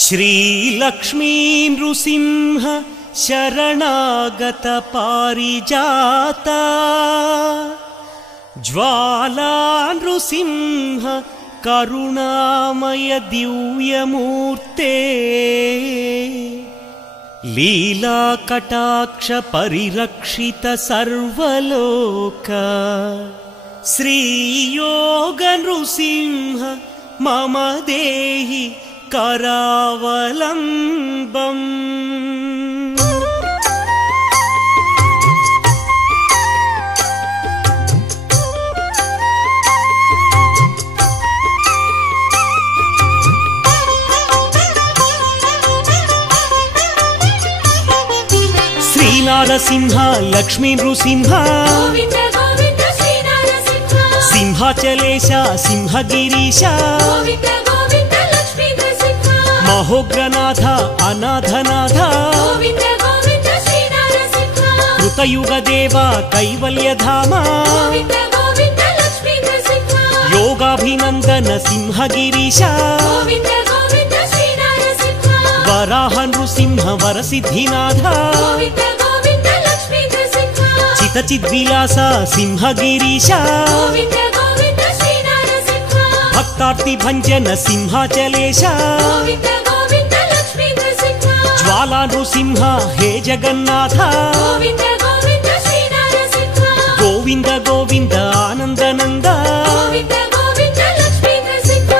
श्रीलक्ष्मी नृसिंह शरणागत पारिजाता ज्वाला नृसिंह करुणामय दिव्यमूर्ते लीला कटाक्ष परिरक्षित सर्वलोक श्रीयोग नृसिंह मम देहि करावलम्बम्। श्रीनारसिंह लक्ष्मी नृसिंह गोविंद गोविंद श्रीनारसिंह सिंहाचलेश सिंहगिरीश गोविंद गोविंद लक्ष्मी नृसिंह महोग्रनाथ अनाथनाथ गोविंद गोविंद श्रीनारसिंह कृतयुगदेव कैवल्यधाम गोविंद गोविंद लक्ष्मी नृसिंह योगाभिनन्दन सिंहगिरीश गोविंद गोविंद श्रीनारसिंह वराह नृसिंह वरसिद्धिनाथ गोविंद गोविंद लक्ष्मी नृसिंह चितचिद्विलास सिंहगिरीश गोविंद गोविंद श्रीनारसिंह भक्तार्तिभञ्जन सिंहाचलेश गोविंद गोविंद लक्ष्मी नृसिंह ज्वाला नृसिंह हे जगन्नाथ गोविंद गोविंद श्रीनारसिंह गोविंद गोविंद आनन्दनन्द गोविंद गोविंद लक्ष्मी नृसिंह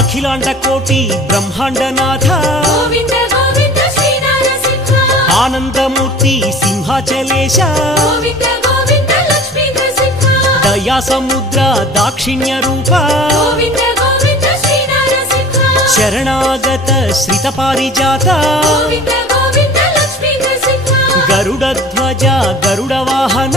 अखिलांड कोटि ब्रह्मांडनाथ गोविंद गोविंद श्रीनारसिंह आनंदमूर्ति सिंहाचलेश गोविंद गोविंद लक्ष्मी नृसिंह दया समुद्र दाक्षिण्य रूप गोविंद गोविंद श्रीनारसिंह शरणागत श्रित पारिजात गोविंद गोविंद लक्ष्मी नृसिंह गरुडध्वज गरुडवाहन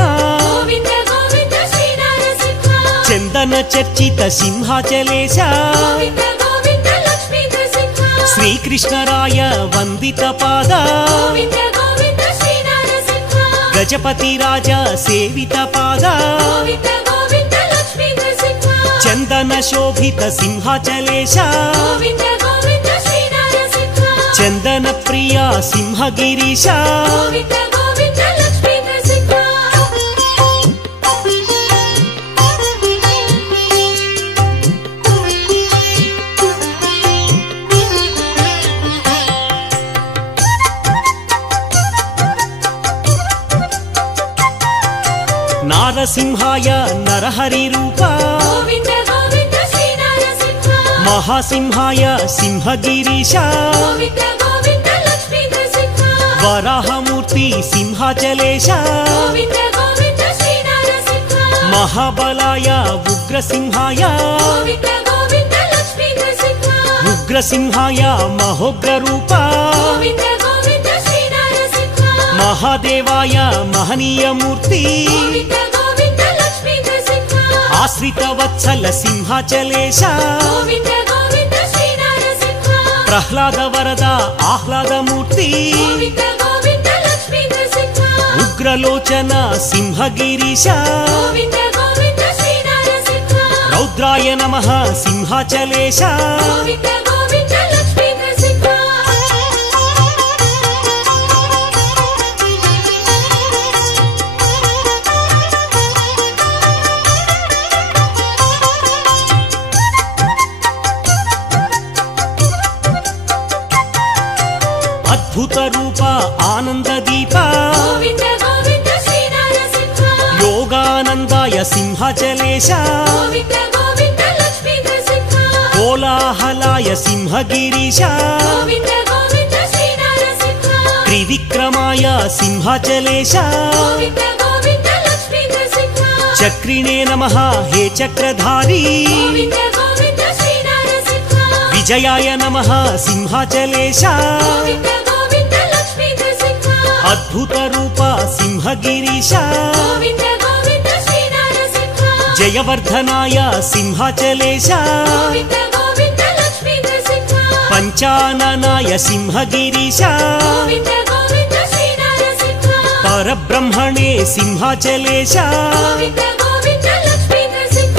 गोविंद गोविंद श्रीनारसिंह चंदन चर्चित सिंहाचलेश गोविंद गोविंद लक्ष्मी नृसिंह श्रीकृष्णराय वंदित पाद गोविंद गोविंद श्रीनारसिंह गजपति राजा सेवित पाद गोविंद गोविंद लक्ष्मी नृसिंह चंदन शोभित सिंहाचलेश गोविंद गोविंद श्रीनारसिंह चंदन प्रिया सिंहगिरीश गोविंद गोविंद लक्ष्मी नृसिंह नारसिंहाय नरहरि रूप गोविंद गोविंद श्रीनारसिंह महासिंहाय सिंहगिरीश गोविंद गोविंद लक्ष्मी नृसिंह वराहमूर्ति सिंहाचलेश गोविंद गोविंद श्रीनारसिंह महाबलाय उग्रसिंहाय गोविंद गोविंद लक्ष्मी नृसिंह उग्रसिंहाय महोग्ररूप गोविंद गोविंद श्रीनारसिंह महादेवाय महनीयमूर्ति गोविंद गोविंद लक्ष्मी नृसिंह आश्रितवत्सल सिंहाचलेश गोविंद गोविंद श्रीनारसिंह प्रह्लाद वरद आह्लादमूर्ति गोविंद गोविंद लक्ष्मी नृसिंह उग्रलोचन सिंहगिरीश गोविंद गोविंद श्रीनारसिंह रौद्राय नमः सिंहाचलेश गोविंद गोविंद लक्ष्मी नृसिंह अद्भुत रूप आनंद दीप गोविंद गोविंद श्रीनारसिंह योगानंदाय सिंहाचलेश गोविंद गोविंद लक्ष्मी नृसिंह कोलाहलाय सिंहगिरीश गोविंद गोविंद श्रीनारसिंह त्रिविक्रमाय सिंहाचलेश गोविंद गोविंद लक्ष्मी नृसिंह चक्रिणे नमः हे चक्रधारी गोविंद गोविंद श्रीनारसिंह विजयाय नमः सिंहाचलेश गोविंद गोविंद लक्ष्मी नृसिंह अद्भुत रूप सिंहगिरीश गोविंद गोविंद श्रीनारसिंह जयवर्धनाय सिंहाचलेश गोविंद गोविंद लक्ष्मी नृसिंह పంచాననాయ సింహగిరీశ గోవింద గోవింద శ్రీ నరసింహ పరబ్రహ్మణే సింహాచలేశ గోవింద గోవింద లక్ష్మీ నరసింహ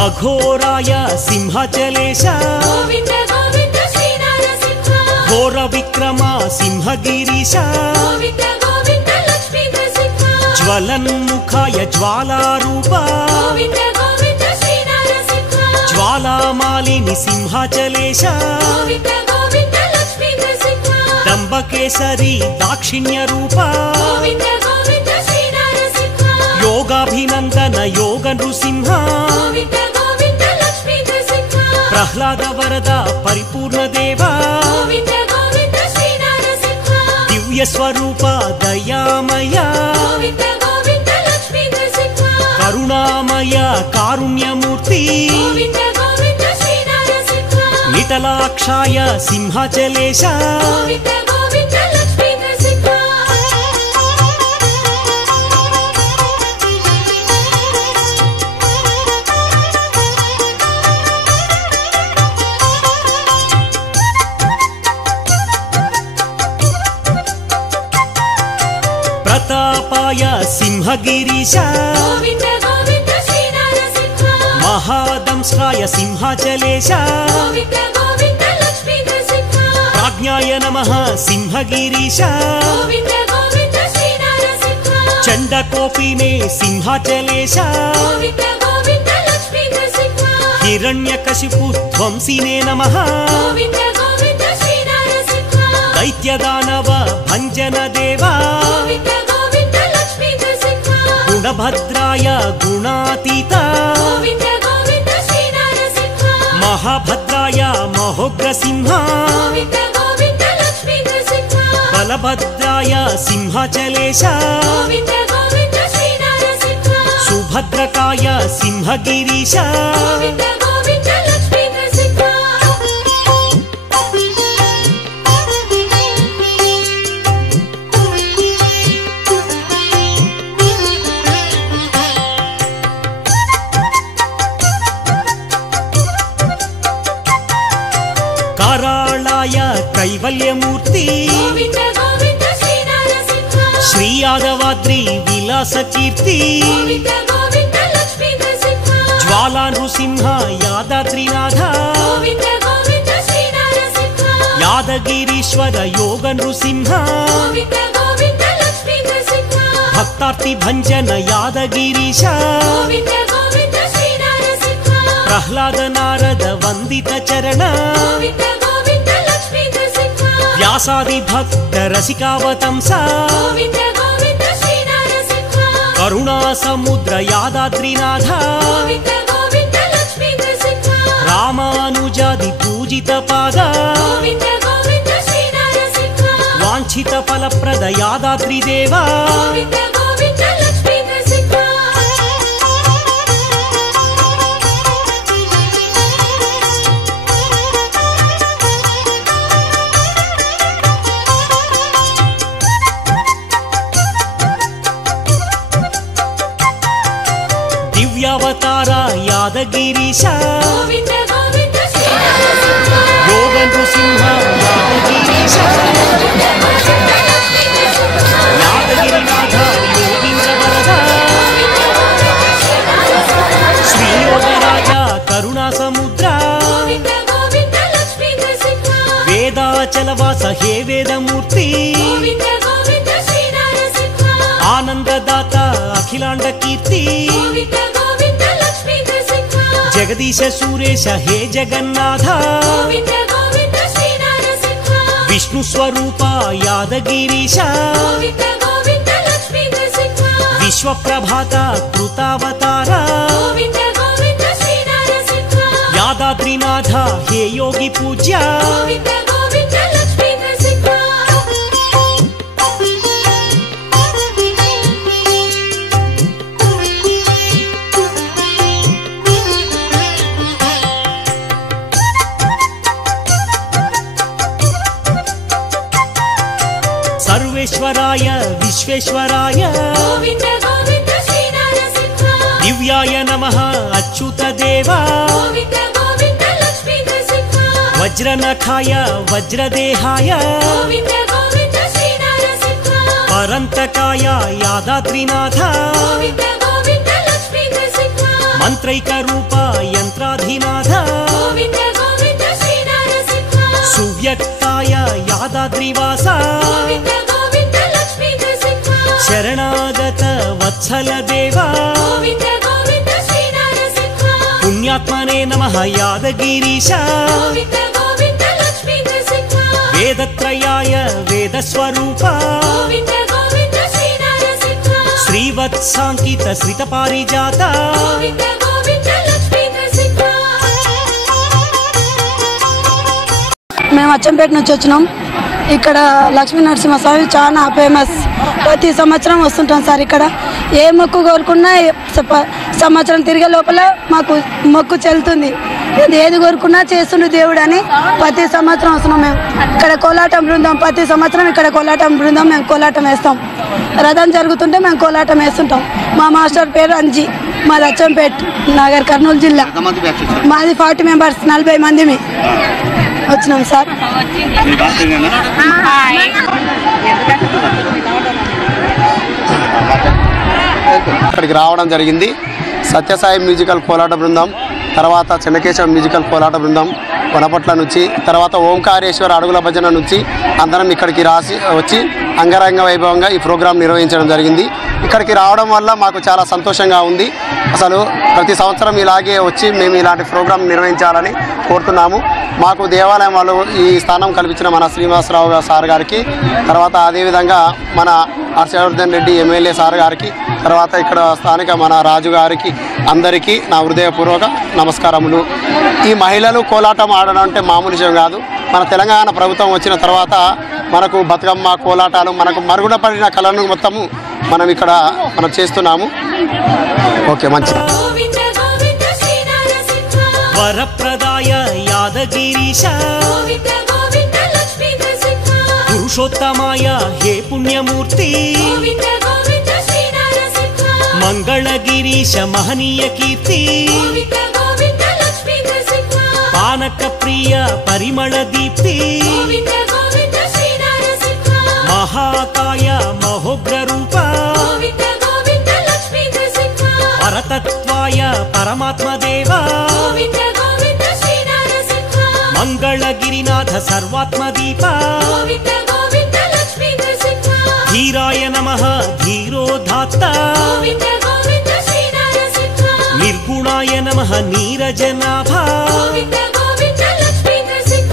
అఘోరాయ సింహాచలేశ గోవింద గోవింద శ్రీ నరసింహ ఘోర విక్రమ సింహగిరీశ గోవింద గోవింద లక్ష్మీ నరసింహ జ్వలన్ముఖాయ జ్వాలారూప గోవింద గోవింద శ్రీ నరసింహ జ్వాలామాలిని సింహాచలేశ గోవింద గోవింద లక్ష్మీ నరసింహ దంబకేసరి దాక్షిణ్య రూప గోవింద గోవింద శ్రీ నరసింహ యోగాభినందన యోగ నృసింహ గోవింద గోవింద లక్ష్మీ నరసింహ ప్రహ్లాద వరద పరిపూర్ణ దేవా గోవింద గోవింద శ్రీ నరసింహ దివ్య స్వరూప దయామయ గోవింద గోవింద లక్ష్మీ నరసింహ కరుణామయ కారుణ్యమూర్తి గోవింద గోవింద శ్రీ నరసింహ నిటలాక్షాయ సింహాచలేశ గోవింద గోవింద లక్ష్మీ నరసింహ ప్రతాపాయ సింహగిరీశ గోవింద గోవింద శ్రీ నరసింహ మహాదంస్కాయ సింహాచలేశ గోవింద గోవింద లక్ష్మీ నరసింహ ప్రాజ్ఞాయ నమః సింహగిరీశ గోవింద గోవింద శ్రీ నరసింహ చండకోపినే సింహాచలేశ గోవింద గోవింద లక్ష్మీ నరసింహ హిరణ్యకశిపు ధ్వంసినే నమః గోవింద గోవింద శ్రీ నరసింహ దైత్యదానవ భంజన దేవా గోవింద గోవింద లక్ష్మీ నరసింహ గుణభద్రాయ గుణాతీత గోవింద గోవింద శ్రీ నరసింహ మహాభద్రాయ మహోగ్రసింహ గోవింద గోవింద లక్ష్మీ నరసింహ బలభద్రాయ సింహాచలేశ గోవింద గోవింద శ్రీ నరసింహ సుభద్రకాయ సింహగిరీశ గోవింద గోవింద లక్ష్మీ నరసింహ కారాళాయ కైవల్యమూర్తి గోవింద గోవింద శ్రీ నరసింహ శ్రీ యాదవాద్రి విలాస కీర్తి గోవింద గోవింద లక్ష్మీ నరసింహ జ్వాలా నృసింహ యాదాద్రినాథ గోవింద గోవింద శ్రీ నరసింహ యాదగిరీశ్వర యోగ నృసింహ గోవింద గోవింద లక్ష్మీ నరసింహ భక్తార్తి భంజన యాదగిరీశ గోవింద గోవింద శ్రీ నరసింహ ప్రహ్లాద నారద వందిత చరణ గోవింద గోవింద లక్ష్మీ నరసింహ వ్యాసాది భక్త రసికావతంస గోవింద గోవింద శ్రీ నరసింహ కరుణా సముద్ర యాదాద్రినాథ గోవింద గోవింద లక్ష్మీ నరసింహ రామానుజాది పూజిత పాద గోవింద గోవింద శ్రీ నరసింహ వాంఛిత ఫలప్రద యాదాద్రి దేవా గోవింద గోవింద లక్ష్మీ నరసింహ దివ్యావతార యాదగిరీశ గోవింద గోవింద శ్రీ నరసింహ యోగ నృసింహ యాదగిరీశ యాదగిరినాథ యోగీంద్ర వరద శ్రీ యోగరాజ కరుణా సముద్ర గోవింద గోవింద లక్ష్మీ నరసింహ వేదాచలవాస హే వేదమూర్తి గోవింద గోవింద శ్రీ నరసింహ ఆనందదాత అఖిలాండ కీర్తి గోవింద గోవింద లక్ష్మీ నరసింహ జగదీశ సురేశ హే జగన్నాథ గోవింద గోవింద శ్రీ నరసింహ విష్ణు స్వరూప యాదగిరీశ గోవింద గోవింద లక్ష్మీ నరసింహ విశ్వప్రభాత కృతావతార గోవింద గోవింద శ్రీ నరసింహ యాదాద్రినాథ హే యోగి పూజ్య గోవింద గోవింద లక్ష్మీ నరసింహ సర్వేశ్వరాయ విశ్వేశ్వరాయ గోవింద గోవింద శ్రీ నరసింహ దివ్యాయ నమః అచ్యుతదేవ గోవింద గోవింద లక్ష్మీ నరసింహ వజ్రనఖాయ వజ్రదేహాయ గోవింద గోవింద శ్రీ నరసింహ పరంతకాయ యాదాద్రినాథ గోవింద గోవింద లక్ష్మీ నరసింహ మంత్రైక రూప యంత్రాధినాథ గోవింద గోవింద శ్రీ నరసింహ సువ్యక్తాయ యాదాద్రివాస గోవింద గోవింద లక్ష్మీ నరసింహ శరణాగత వత్సల దేవ గోవింద గోవింద శ్రీ నరసింహ పుణ్యాత్మనే నమః యాదగిరీశ గోవింద గోవింద లక్ష్మీ నరసింహ వేదత్రయాయ వేదస్వరూప గోవింద గోవింద శ్రీ నరసింహ శ్రీవత్సాంకిత శ్రిత పారిజాత గోవింద గోవింద లక్ష్మీ నరసింహ మేము అచ్చంపేట నుంచి వచ్చినాం. ఇక్కడ లక్ష్మీ నరసింహస్వామి చాలా ఫేమస్. ప్రతి సంవత్సరం వస్తుంటాం సార్. ఇక్కడ ఏ మొక్కు కోరుకున్నా సంవత్సరం తిరిగే లోపల మాకు మొక్కు చెల్లుతుంది. ఏది కోరుకున్నా చేస్తుండు దేవుడు అని ప్రతి సంవత్సరం వస్తున్నాం. మేము ఇక్కడ కోలాటం బృందం ప్రతి సంవత్సరం ఇక్కడ కోలాటం బృందం మేము కోలాటం వేస్తాం. రథం జరుగుతుంటే మేము కోలాటం వేస్తుంటాం. మా మాస్టర్ పేరు అంజీ. మాది అచ్చంపేట నగర్ కర్నూలు జిల్లా. మాది 40 మెంబర్స్ 40 మంది వచ్చినాం సార్. ఇక్కడికి రావడం జరిగింది. సత్యసాయి మ్యూజికల్ కోలాట బృందం, తర్వాత చెన్నకేశవ మ్యూజికల్ కోలాట బృందం వనపట్ల నుంచి, తర్వాత ఓంకారేశ్వర అడుగుల భజన నుంచి అందరం ఇక్కడికి వచ్చి అంగరంగ వైభవంగా ఈ ప్రోగ్రాం నిర్వహించడం జరిగింది. ఇక్కడికి రావడం వల్ల మాకు చాలా సంతోషంగా ఉంది. అసలు ప్రతి సంవత్సరం ఇలాగే వచ్చి మేము ఇలాంటి ప్రోగ్రాం నిర్వహించాలని కోరుతున్నాము. మాకు దేవాలయం వాళ్ళు ఈ స్థానం కల్పించిన మన శ్రీనివాసరావు సార్ గారికి, తర్వాత అదేవిధంగా మన హర్షవర్ధన్ రెడ్డి ఎమ్మెల్యే సార్ గారికి, తర్వాత ఇక్కడ స్థానిక మన రాజు గారికి అందరికీ నా హృదయపూర్వక నమస్కారములు. ఈ మహిళలు కోలాటం ఆడడం అంటే మామూలు విషయం కాదు. మన తెలంగాణ ప్రభుత్వం వచ్చిన తర్వాత మనకు బతుకమ్మ కోలాటాలు మనకు మరుగున పడిన కళను మొత్తము మనం ఇక్కడ చేస్తున్నాము. ఓకే, మంచి గోవింద గోవింద శ్రీ నరసింహ వరప్రదాయ యాదగిరీశ గోవింద గోవింద లక్ష్మీ నరసింహ పురుషోత్తమాయ హే పుణ్యమూర్తి గోవింద గోవింద శ్రీ నరసింహ మంగళగిరీశ మహనీయ కీర్తి గోవింద గోవింద లక్ష్మీ నరసింహ పానక ప్రియ పరిమళ దీప్తి గోవింద గోవింద శ్రీ నరసింహ మహాకాయ మహోగ్ర రూప గోవింద గోవింద లక్ష్మీ నరసింహ పరతత్వాయ పరమాత్మ దేవ గోవింద గోవింద శ్రీ నరసింహ మంగళగిరినాథ సర్వాత్మ దీప గోవింద గోవింద లక్ష్మీ నరసింహ ధీరాయ నమః ధీరోధాత్త గోవింద గోవింద శ్రీ నరసింహ నిర్గుణాయ నమః నీరజనాభ గోవింద గోవింద లక్ష్మీ నరసింహ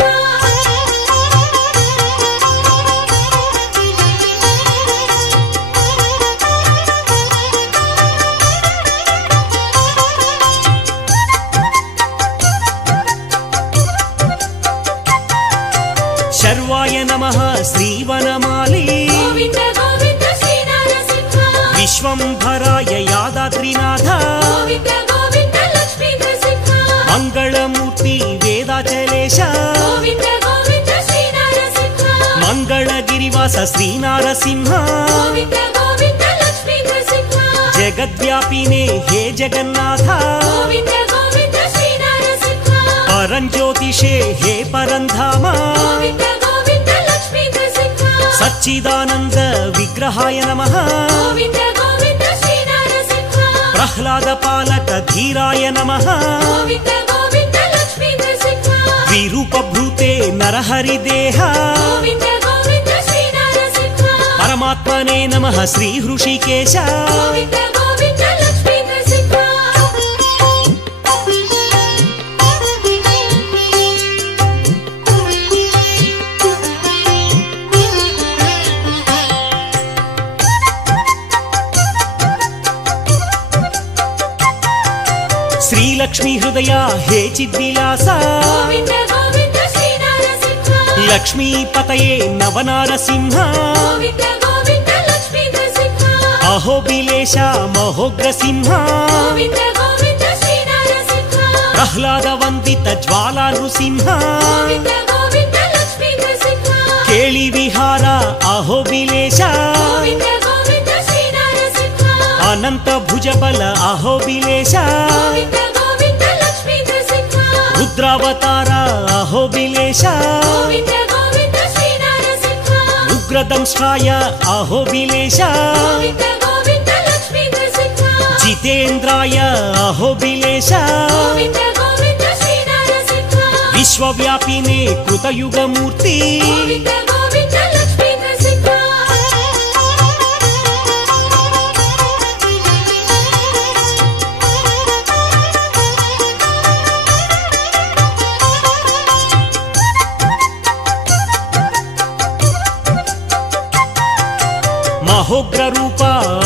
శర్వాయ నమః శ్రీవనమాలి గోవింద గోవింద శ్రీ నరసింహ విశ్వంభరాయ యాదాద్రినాథ గోవింద గోవింద లక్ష్మీ నరసింహ మంగళమూర్తి వేదాచలేశ గోవింద గోవింద శ్రీ నరసింహ మంగళగిరివాస శ్రీనారసింహ గోవింద గోవింద లక్ష్మీ నరసింహ జగద్వ్యాపినే హే జగన్నాథ గోవింద గోవింద శ్రీ నరసింహ పరంజ్యోతిషే హే పరంధామ గోవింద గోవింద లక్ష్మీ నరసింహ సచ్చిదానంద విగ్రహాయ నమః గోవింద గోవింద శ్రీ నరసింహ ప్రహ్లాద పాలక ధీరాయ నమః గోవింద గోవింద లక్ష్మీ నరసింహ విరూపభృతే నరహరి దేహ గోవింద గోవింద శ్రీ నరసింహ పరమాత్మనే నమః శ్రీ హృషికేశ గోవింద గోవింద లక్ష్మీ నరసింహ శ్రీలక్ష్మీ హృదయ హే చిద్విలాస గోవింద గోవింద శ్రీ నరసింహ లక్ష్మీపతయే నవనారసింహ గోవింద గోవింద లక్ష్మీ నరసింహ అహోబిలేశ మహోగ్రసింహ గోవింద గోవింద శ్రీ నరసింహ ప్రహ్లాద వందిత జ్వాలా నృసింహ గోవింద గోవింద లక్ష్మీ నరసింహ కేళి విహార అహోబిలేశ అనంత భుజబల అహోబిలేశ గోవింద గోవింద లక్ష్మీ నరసింహ రుద్రావతార అహోబిలేశ గోవింద గోవింద శ్రీ నరసింహ ఉగ్రదంష్ట్రాయ అహోబిలేశ గోవింద గోవింద లక్ష్మీ నరసింహ జితేంద్రాయ అహోబిలేశ గోవింద గోవింద శ్రీ నరసింహ విశ్వవ్యాపినే కృతయుగమూర్తి గోవింద గోవింద లక్ష్మీ నరసింహ మహోగ్ర రూప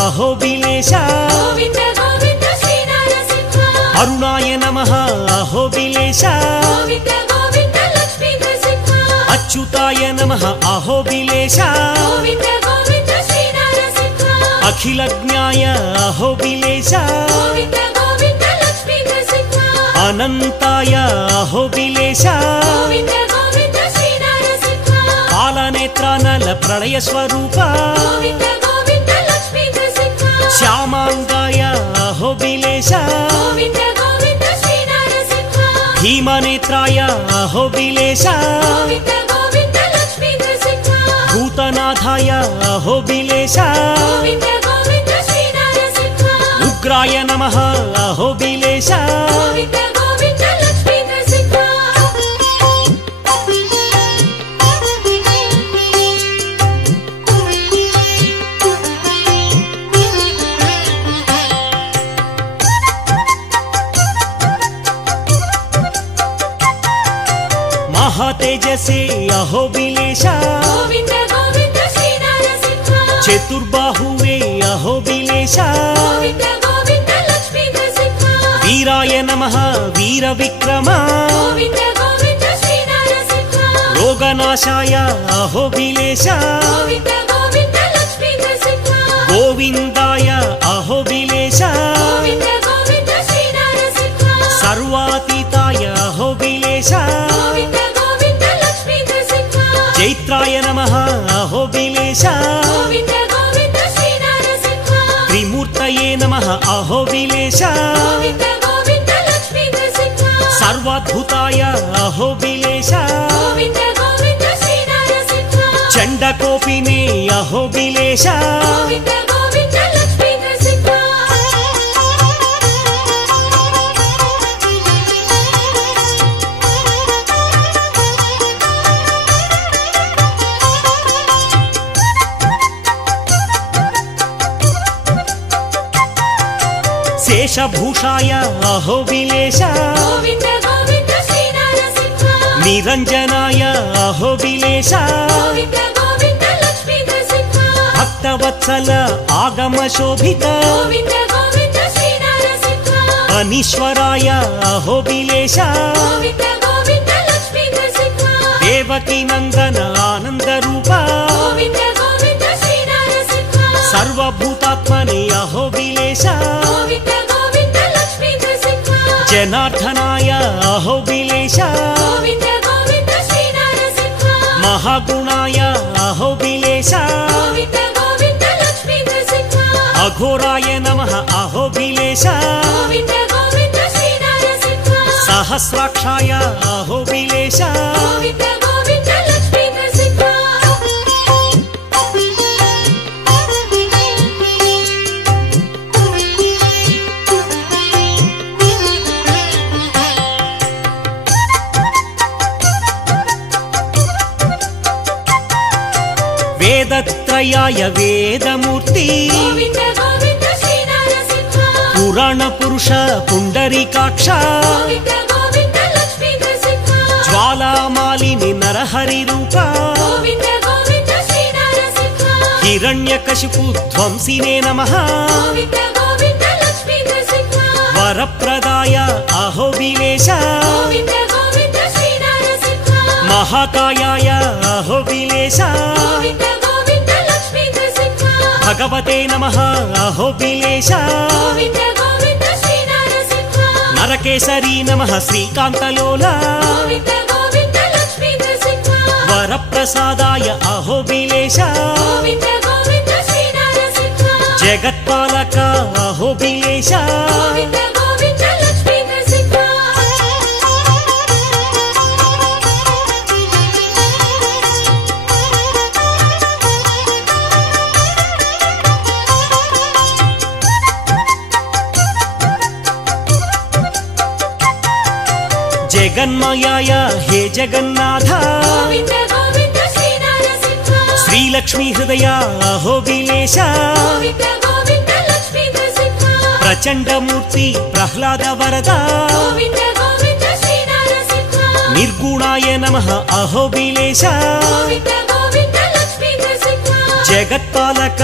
అహోబిలేశ గోవింద గోవింద శ్రీ నరసింహ అరుణాయ నమః అహోబిలేశ గోవింద గోవింద లక్ష్మీ నరసింహ అచ్యుతాయ నమః అహోబిలేశ గోవింద గోవింద శ్రీ నరసింహ అఖిలజ్ఞాయ అహోబిలేశ గోవింద గోవింద లక్ష్మీ నరసింహ అనంతాయ అహోబిలేశ గోవింద గోవింద శ్రీ నరసింహ పాలనేత్రానల ప్రళయ స్వరూప గోవింద గోవింద లక్ష్మీ నరసింహ శ్యామాంగాయ అహోబిలేశ గోవింద గోవింద శ్రీ నరసింహ భీమనేత్రాయ అహోబిలేశ గోవింద గోవింద లక్ష్మీ నరసింహ భూతనాథాయ అహోబిలేశ గోవింద గోవింద శ్రీ నరసింహ ఉగ్రాయ నమః అహోబిలేశ గోవింద గోవింద లక్ష్మీ నరసింహ మహాతేజసే అహోబిలేశ గోవింద గోవింద శ్రీ నరసింహ చతుర్బాహువే అహోబిలేశ గోవింద గోవింద లక్ష్మీ నరసింహ వీరాయ నమః వీర విక్రమ గోవింద గోవింద శ్రీ నరసింహ రోగనాశాయ అహోబిలేశ గోవింద గోవింద లక్ష్మీ నరసింహ గోవిందాయ అహోబిలేశ గోవింద గోవింద శ్రీ నరసింహ సర్వాతీతాయ అహోబిలేశ గోవింద గోవింద లక్ష్మీ నరసింహ చైత్రాయ నమః అహోబిలేశ గోవింద గోవింద శ్రీ నరసింహ త్రిమూర్తయే నమః అహోబిలేశ గోవింద గోవింద లక్ష్మీ నరసింహ సర్వాద్భుతాయ అహోబిలేశ గోవింద గోవింద శ్రీ నరసింహ చండకోపినే అహోబిలేశ గోవింద గోవింద లక్ష్మీ నరసింహ శేషభూషాయ అహోబిలేశ గోవింద గోవింద శ్రీ నరసింహ నిరంజనాయ అహోబిలేశ గోవింద గోవింద లక్ష్మీ నరసింహ భక్తవత్సల ఆగమ శోభిత గోవింద గోవింద శ్రీ నరసింహ అనీశ్వరాయ అహోబిలేశ గోవింద గోవింద లక్ష్మీ నరసింహ దేవకీ నందన ఆనంద రూప గోవింద గోవింద శ్రీ నరసింహ సర్వభూతాత్మనే అహోబిలేశ గోవింద గోవింద లక్ష్మీ నరసింహ జనార్దనాయ అహోబిలేశ గోవింద గోవింద శ్రీ నరసింహ మహాగుణాయ అహోబిలేశ గోవింద గోవింద లక్ష్మీ నరసింహ అఘోరాయ నమః అహోబిలేశ గోవింద గోవింద శ్రీ నరసింహ సహస్రాక్షాయ అహోబిలేశ గోవింద గోవింద లక్ష్మీ నరసింహ వేదత్రయాయ వేదమూర్తి గోవింద గోవింద శ్రీ నరసింహ పురాణ పురుష పుండరీకాక్ష గోవింద గోవింద లక్ష్మీ నరసింహ జ్వాలామాలిని నరహరి రూప గోవింద గోవింద శ్రీ నరసింహ హిరణ్యకశిపు ధ్వంసినే నమః గోవింద గోవింద లక్ష్మీ నరసింహ వరప్రదాయ అహోబిలేశ గోవింద గోవింద శ్రీ నరసింహ మహాకాయాయ అహోబిలేశ గోవింద గోవింద లక్ష్మీ నరసింహ భగవతే నమః అహోబిలేశ గోవింద గోవింద శ్రీ నరసింహ నరకేసరీ నమః శ్రీకాంతలోల గోవింద గోవింద లక్ష్మీ నరసింహ వరప్రసాదాయ అహోబిలేశ గోవింద గోవింద శ్రీ నరసింహ జగత్పాలక అహోబిలేశ గోవింద గోవింద లక్ష్మీ నరసింహ జగన్మయాయ హే జగన్నాథ గోవింద గోవింద శ్రీ నరసింహ శ్రీలక్ష్మీ హృదయ అహోబిలేశ గోవింద గోవింద లక్ష్మీ నరసింహ ప్రచండమూర్తి ప్రహ్లాద వరద గోవింద గోవింద శ్రీ నరసింహ నిర్గుణాయ నమః అహోబిలేశ గోవింద గోవింద లక్ష్మీ నరసింహ జగత్పాలక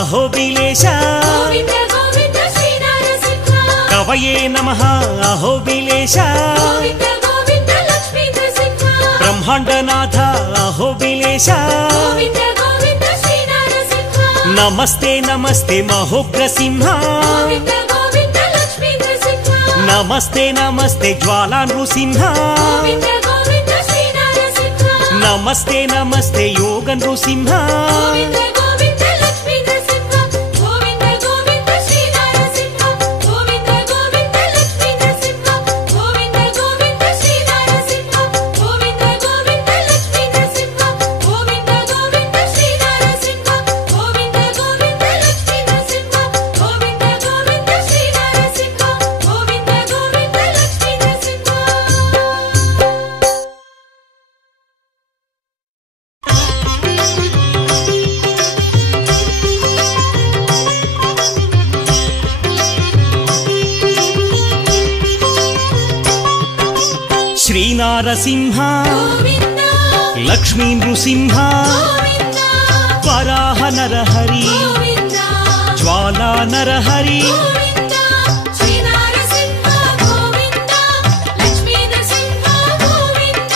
అహోబిలేశ గోవింద గోవింద శ్రీ నరసింహ కవయే నమః అహోబిలేశ గోవింద గోవింద లక్ష్మీ నరసింహ బ్రహ్మాండనాథ అహోబిలేశ గోవింద గోవింద శ్రీ నరసింహ నమస్తే నమస్తే మహోగ్రసింహ గోవింద గోవింద లక్ష్మీ నరసింహ నమస్తే నమస్తే జ్వాలా నృసింహ గోవింద గోవింద శ్రీ నరసింహ నమస్తే నమస్తే యోగ నృసింహ గోవింద గోవింద లక్ష్మీ నరసింహ గోవింద గోవింద శ్రీ నరసింహ గోవింద గోవింద లక్ష్మీ నరసింహ గోవింద గోవింద శ్రీ నరసింహ గోవింద గోవింద లక్ష్మీ నరసింహ గోవింద గోవింద శ్రీ నరసింహ గోవింద గోవింద లక్ష్మీ నరసింహ గోవింద గోవింద శ్రీ నరసింహ గోవింద గోవింద లక్ష్మీ నరసింహ శ్రీనారసింహ గోవింద లక్ష్మీ నృసింహ గోవింద వరాహ నరహరి గోవింద జ్వాలా నరహరి గోవింద శ్రీ నరసింహ గోవింద లక్ష్మీ నరసింహ గోవింద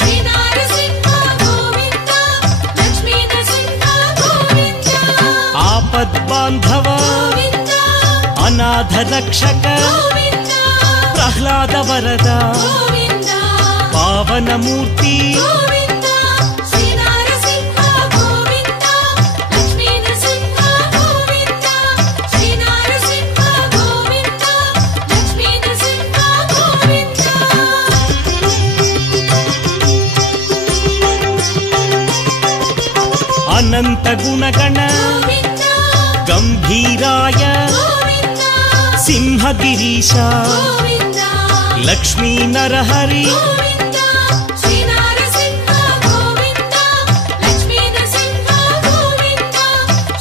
శ్రీ నరసింహ గోవింద లక్ష్మీ నరసింహ గోవింద ఆపద్బాంధవ గోవింద అనాథ రక్షక గోవింద ప్రహ్లాద వరద గోవింద పావనమూర్తి గోవింద శ్రీ నరసింహ గోవింద లక్ష్మీ నరసింహ గోవింద శ్రీ నరసింహ గోవింద లక్ష్మీ నరసింహ గోవింద అనంత గుణగణ గోవింద గంభీరాయ గోవింద సింహగిరీశ గోవింద లక్ష్మీ నరహరి గోవింద శ్రీ నరసింహ గోవింద లక్ష్మీ నరసింహ గోవింద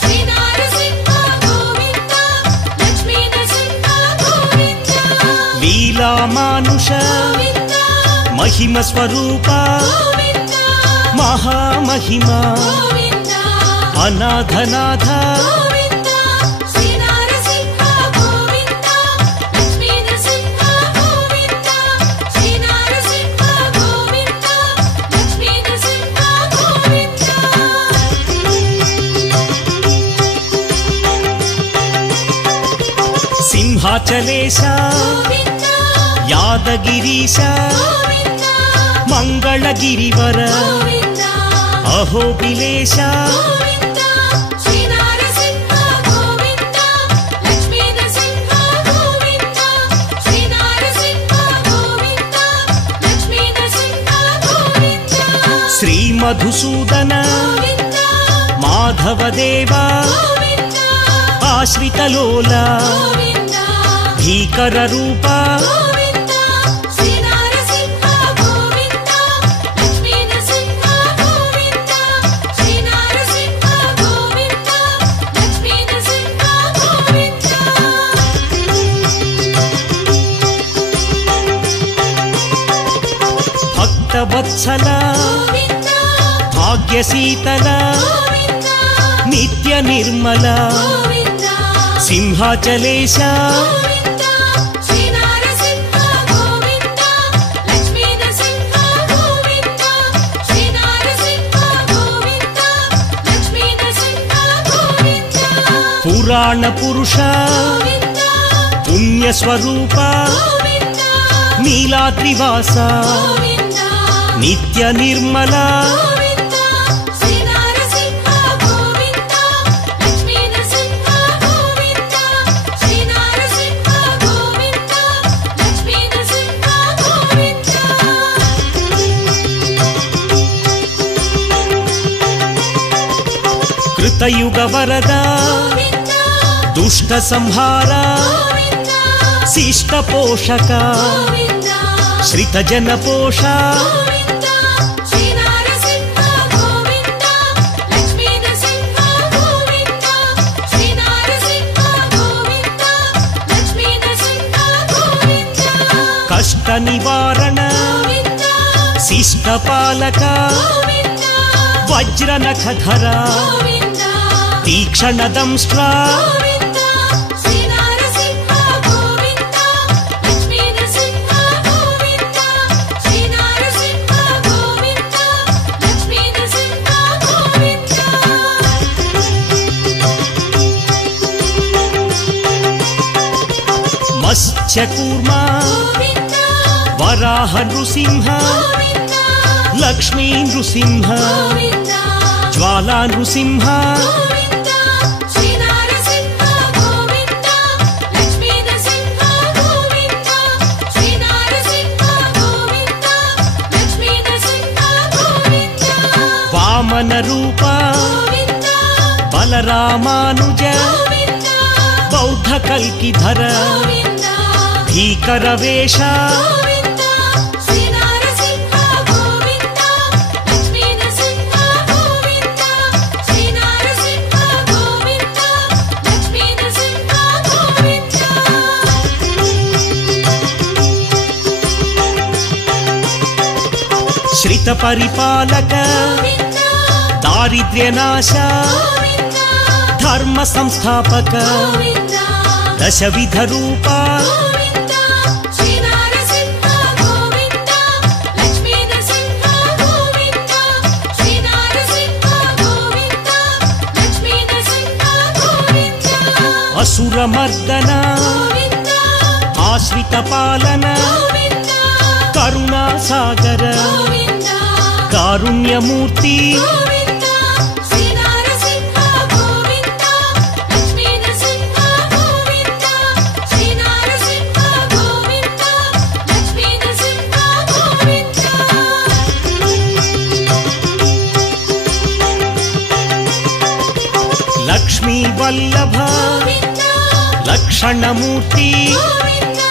శ్రీ నరసింహ గోవింద లక్ష్మీ నరసింహ గోవింద లీలామానుష గోవింద మహిమ స్వరూప గోవింద మహామహిమ గోవింద అనాథనాథ గోవింద శ్రీ నరసింహ గోవింద లక్ష్మీ నరసింహ గోవింద శ్రీ నరసింహ గోవింద లక్ష్మీ నరసింహ గోవింద సింహాచలేశ గోవింద యాదగిరీశ గోవింద మంగళగిరివర గోవింద అహోబిలేశ గోవింద శ్రీ నరసింహ గోవింద లక్ష్మీ నరసింహ గోవింద శ్రీ నరసింహ గోవింద లక్ష్మీ నరసింహ గోవింద శ్రీ మధుసూదన గోవింద మాధవదేవ గోవింద ఆశ్రితలోల గోవింద భీకర రూప గోవింద శ్రీ నరసింహ గోవింద లక్ష్మీ నరసింహ గోవింద శ్రీ నరసింహ గోవింద లక్ష్మీ నరసింహ గోవింద భక్తవత్సల గోవింద భాగ్యశీతల గోవింద నిత్య నిర్మల గోవింద సింహాచలేశ గోవింద శ్రీ నరసింహ గోవింద లక్ష్మీ నరసింహ గోవింద శ్రీ నరసింహ గోవింద లక్ష్మీ నరసింహ గోవింద పురాణ పురుష గోవింద పుణ్యస్వరూప గోవింద నీలాద్రివాస గోవింద నిత్య నిర్మల గోవింద శ్రీ నరసింహ గోవింద లక్ష్మీ నరసింహ కృతయుగ వరద గోవింద దుష్ట సంహార గోవింద శిష్ట పోషక గోవింద శ్రిత జన పోష గోవింద శ్రీ నరసింహ గోవింద లక్ష్మీ నరసింహ గోవింద శ్రీ నరసింహ గోవింద లక్ష్మీ నరసింహ గోవింద కష్ట నివారణ గోవింద శిష్ట పాలక గోవింద వజ్ర నఖధర గోవింద తీక్షణ దంష్ట్ర గోవింద శ్రీ నరసింహ గోవింద లక్ష్మీ నరసింహ గోవింద శ్రీ నరసింహ గోవింద లక్ష్మీ నరసింహ గోవింద మత్స్య కూర్మ గోవింద వరాహ నృసింహ గోవింద లక్ష్మీ నృసింహ గోవింద జ్వాలా నృసింహ గోవింద శ్రీ నరసింహ గోవింద లక్ష్మీ నరసింహ గోవింద శ్రీ నరసింహ గోవింద లక్ష్మీ నరసింహ గోవింద వామన రూప గోవింద బలరామానుజ గోవింద బౌద్ధ కల్కిధర గోవింద భీకర వేష గోవింద శ్రీ నరసింహ గోవింద లక్ష్మీ నరసింహ గోవింద శ్రీ నరసింహ గోవింద లక్ష్మీ నరసింహ గోవింద శ్రిత పరిపాలక గోవింద దారిద్ర్య నాశ గోవింద ధర్మ సంస్థాపక గోవింద దశవిధ రూప గోవింద శ్రీ నరసింహ గోవింద లక్ష్మీ నరసింహ గోవింద శ్రీ నరసింహ గోవింద లక్ష్మీ నరసింహ గోవింద అసుర మర్దన గోవింద ఆశ్రిత పాలన గోవింద కరుణా సాగర గోవింద కారుణ్యమూర్తి గోవింద శ్రీ నరసింహ గోవింద లక్ష్మీ నరసింహ గోవింద శ్రీ నరసింహ గోవింద లక్ష్మీ నరసింహ గోవింద లక్ష్మీ వల్లభ గోవింద లక్షణమూర్తి గోవింద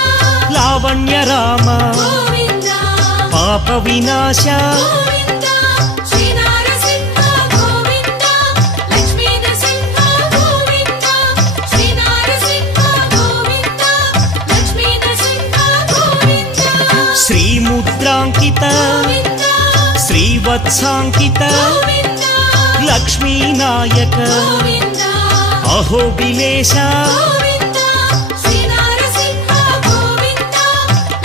లావణ్య రామ గోవింద పాప వినాశ గోవింద శ్రీ నరసింహ గోవింద లక్ష్మీ నరసింహ గోవింద శ్రీ నరసింహ గోవింద లక్ష్మీ నరసింహ గోవింద శ్రీముద్రాంకిత గోవింద శ్రీవత్సాంకిత గోవింద లక్ష్మీ నాయక గోవింద అహోబిలేశ గోవింద శ్రీ నరసింహ గోవింద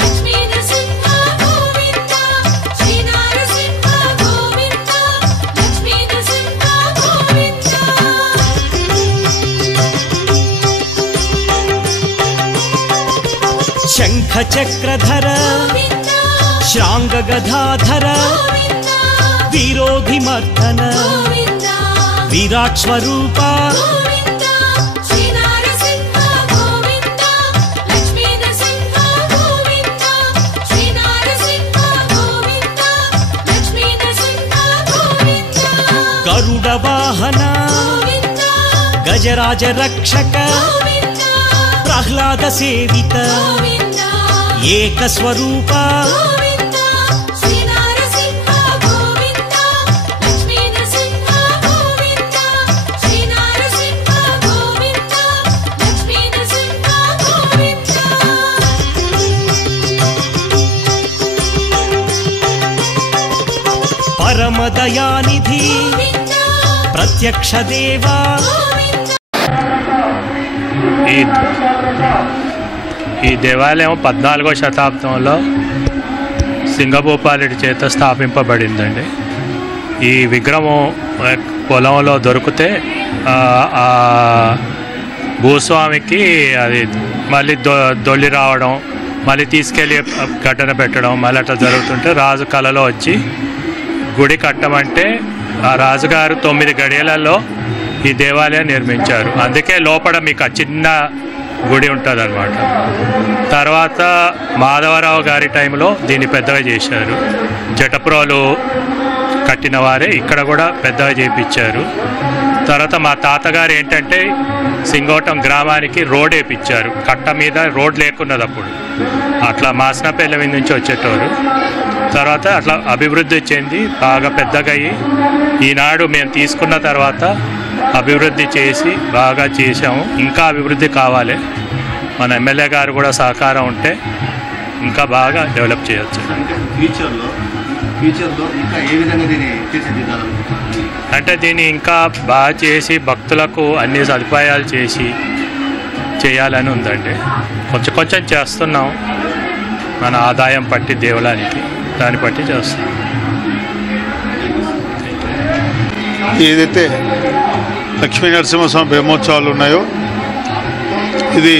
లక్ష్మీ నరసింహ గోవింద శ్రీ నరసింహ గోవింద లక్ష్మీ నరసింహ గోవింద శంఖ చక్రధర గోవింద శ్రాంగ గదాధర గోవింద విరోధి మర్దన గోవింద విరాట్ స్వరూప గోవింద శ్రీ నరసింహ గోవింద లక్ష్మీ నరసింహ గోవింద శ్రీ నరసింహ గోవింద లక్ష్మీ నరసింహ గోవింద గరుడ వాహన గోవింద గజరాజ రక్షక గోవింద ప్రహ్లాద సేవిత గోవింద ఏక స్వరూప గోవింద శ్రీ నరసింహ గోవింద లక్ష్మీ నరసింహ గోవింద శ్రీ నరసింహ గోవింద లక్ష్మీ నరసింహ గోవింద పరమ దయానిధి గోవింద ప్రత్యక్ష దేవా గోవింద ఈ దేవాలయం 14వ శతాబ్దంలో సింగభూపాలుడి చేత స్థాపింపబడిందండి. ఈ విగ్రహం పొలంలో దొరికితే ఆ భూస్వామికి అది మళ్ళీ దొల్లి రావడం, మళ్ళీ తీసుకెళ్ళి గడ్డన పెట్టడం, మళ్ళీ అట్లా జరుగుతుంటే రాజు కలలో వచ్చి గుడి కట్టమంటే ఆ రాజుగారు 9 గడియలలో ఈ దేవాలయం నిర్మించారు. అందుకే లోపల మీకు ఆ చిన్న గుడి ఉంటుంది అన్నమాట. తర్వాత మాధవరావు గారి టైంలో దీన్ని పెద్దగా చేశారు. జటప్రోలు కట్టిన వారే ఇక్కడ కూడా పెద్దగా చేయించారు. తర్వాత మా తాతగారు ఏంటంటే సింగోటం గ్రామానికి రోడ్ వేయించారు. కట్ట మీద రోడ్ లేకున్నది అప్పుడు. అట్లా మాసనపల్లి మీద నుంచి వచ్చేటోరు. తర్వాత అట్లా అభివృద్ధి చెంది బాగా పెద్దగా అయ్యి ఈనాడు మేము తీసుకున్న తర్వాత అభివృద్ధి చేసి బాగా చేసాము. ఇంకా అభివృద్ధి కావాలి. మన ఎమ్మెల్యే గారు కూడా సహకారం ఉంటే ఇంకా బాగా డెవలప్ చేయొచ్చు. ఫ్యూచర్లో ఇంకా ఏ విధంగా దీన్ని తీర్చిదిద్దాలనుకుంటున్నారు? అంటే దీన్ని ఇంకా బాగా చేసి భక్తులకు అన్ని సదుపాయాలు చేయాలని ఉందండి. కొంచెం కొంచెం చేస్తున్నాం మన ఆదాయం పట్టి దేవాలయానికి, దాన్ని బట్టి చేస్తున్నాం. ఏదైతే లక్ష్మీ నరసింహస్వామి బ్రహ్మోత్సవాలు ఉన్నాయో ఇది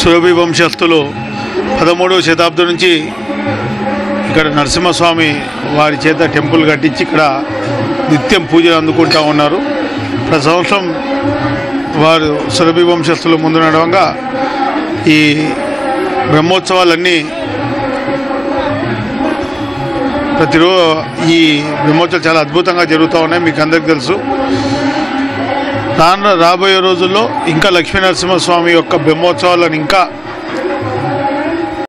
సురభి వంశస్థులు 13వ శతాబ్దం నుంచి ఇక్కడ నరసింహస్వామి వారి చేత టెంపుల్ కట్టించి ఇక్కడ నిత్యం పూజలు అందుకుంటూ ఉన్నారు. ప్రతి సంవత్సరం వారు సురభి వంశస్థులు ముందు నడవంగా ఈ బ్రహ్మోత్సవాలన్నీ ప్రతిరోజు ఈ బ్రహ్మోత్సవాలు చాలా అద్భుతంగా జరుగుతూ ఉన్నాయి. మీకు అందరికీ తెలుసు. రాబోయే రోజుల్లో ఇంకా లక్ష్మీ నరసింహస్వామి యొక్క బ్రహ్మోత్సవాలను ఇంకా